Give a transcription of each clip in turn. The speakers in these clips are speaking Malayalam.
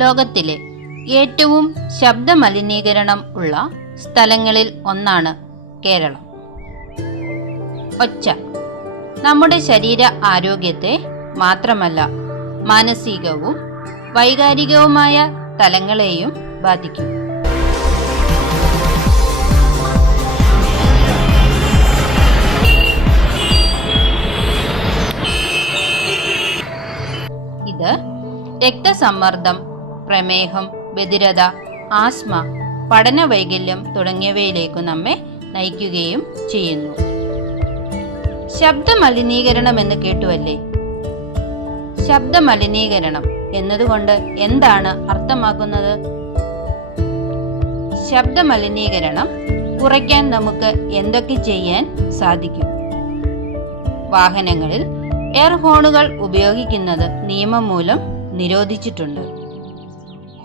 ലോകത്തിലെ ഏറ്റവും ശബ്ദമലിനീകരണം ഉള്ള സ്ഥലങ്ങളിൽ ഒന്നാണ് കേരളം. ഒച്ച നമ്മുടെ ശരീര ആരോഗ്യത്തെ മാത്രമല്ല മാനസികവും വൈകാരികവുമായ തലങ്ങളെയും ബാധിക്കും. ഇത് രക്തസമ്മർദ്ദം, പ്രമേഹം, ബധിരത, ആസ്മ, പഠന വൈകല്യം തുടങ്ങിയവയിലേക്ക് നമ്മെ നയിക്കുകയും ചെയ്യുന്നു. ശബ്ദമലിനീകരണം എന്ന് കേട്ടുവല്ലേ? ശബ്ദമലിനീകരണം എന്നതുകൊണ്ട് എന്താണ് അർത്ഥമാക്കുന്നത്? ശബ്ദമലിനീകരണം കുറയ്ക്കാൻ നമുക്ക് എന്തൊക്കെ ചെയ്യാൻ സാധിക്കും? വാഹനങ്ങളിൽ എയർ ഹോണുകൾ ഉപയോഗിക്കുന്നത് നിയമം മൂലം നിരോധിച്ചിട്ടുണ്ട്.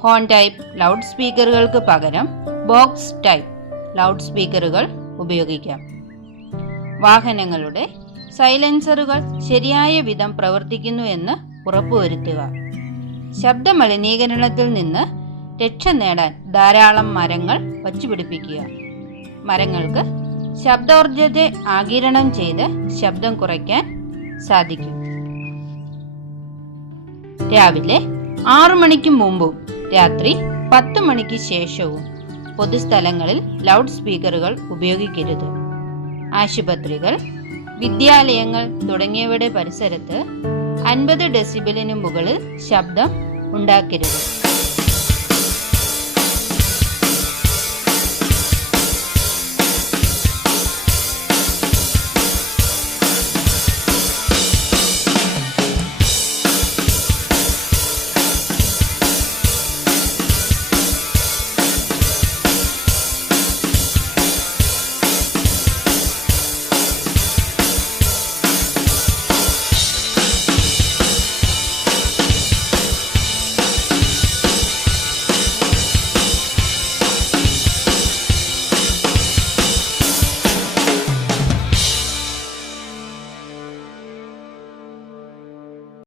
ഹോൺ ടൈപ്പ് ലൗഡ് സ്പീക്കറുകൾക്ക് പകരം ബോക്സ് ടൈപ്പ് ലൗഡ് സ്പീക്കറുകൾ ഉപയോഗിക്കാം. വാഹനങ്ങളുടെ സൈലൻസറുകൾ ശരിയായ വിധം പ്രവർത്തിക്കുന്നു എന്ന് ഉറപ്പുവരുത്തുക. ശബ്ദമലിനീകരണത്തിൽ നിന്ന് രക്ഷ നേടാൻ ധാരാളം മരങ്ങൾ വച്ചുപിടിപ്പിക്കുക. മരങ്ങൾക്ക് ശബ്ദോർജ്ജത്തെ ആഗിരണം ചെയ്ത് ശബ്ദം കുറയ്ക്കാൻ സാധിക്കും. രാവിലെ 6 മണിക്ക് മുമ്പും രാത്രി 10 മണിക്ക് ശേഷവും പൊതുസ്ഥലങ്ങളിൽ ലൗഡ് സ്പീക്കറുകൾ ഉപയോഗിക്കരുത്. ആശുപത്രികൾ, വിദ്യാലയങ്ങൾ തുടങ്ങിയവയുടെ പരിസരത്ത് 50 ഡെസിബലിന് മുകളിൽ ശബ്ദം ഉണ്ടാക്കരുത്.